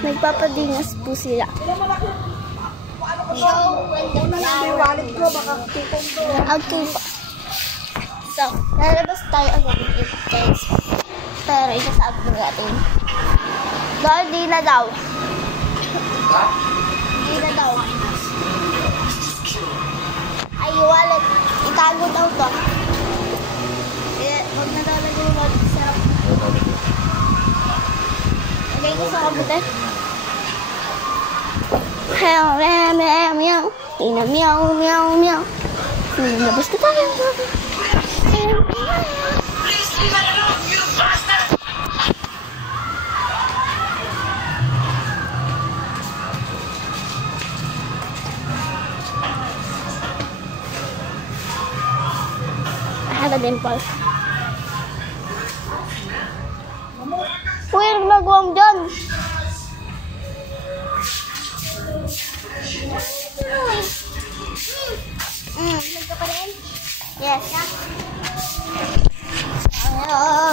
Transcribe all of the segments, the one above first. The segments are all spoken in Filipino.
Nagpapadingas po sila. Okay po. So, lalabas tayo agad guys. Pero isasabi ko natin. Dahil di na daw. Di na daw. Ay, wallet. Itago daw to. Huwag na talaga yung wallet. Sarap. Lagay ko sa kabuti. Meow, meow, meow, meow. Tina, meow, meow, meow. Labas na tayo. I have a dimple. Uy, nagagawa mo dyan. Nagka pa rin? Yes. Oh.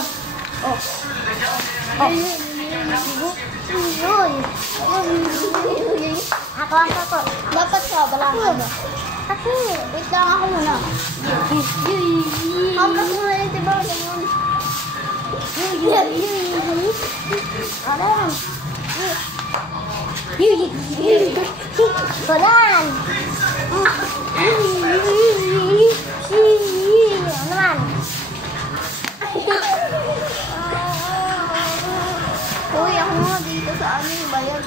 Ako. Dapat sobra lang. Ako. Wait lang ako muna. Hambas mo na yung tiba. Balan! Ano naman? Uy, ako nga dito sa aming bayag.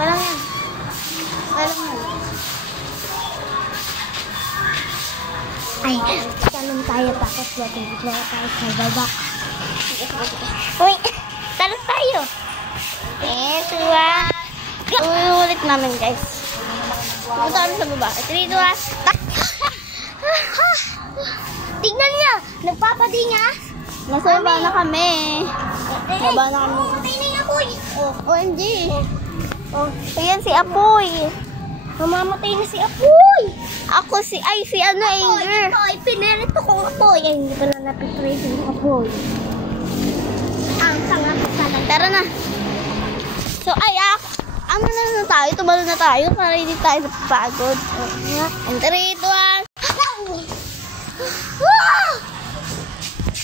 Parang yan. Ay, talong tayo tapos bigla tayo sa baba. Uy, talong tayo. Ulit namin guys. Pumunta kami sa baba. 3, 2, 1. Tignan niya! Nagpapadingas! Nasa baba na kami. Baba na kami. Matay na yung apoy. OMG. Ayan si Apoy. Mamamatay na si Apoy. Ako si Anger. Apoy, pinirito kong Apoy. Ay, hindi pala napipirito yung Apoy. Ang sangat sana. Tara na. So, ano na tayo? Tumalo na tayo para hindi tayo napapagod. And 3, 2, 1.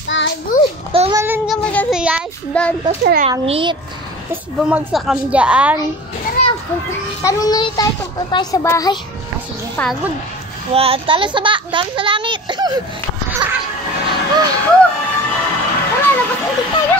Pagod. Tumalon kami kasi guys doon to sa langit. Tapos bumagsak kami dyan. Tara, tanong na tayo punta tayo sa bahay. Sige, pagod. Tala sa langit. Tara, labas ulit tayo.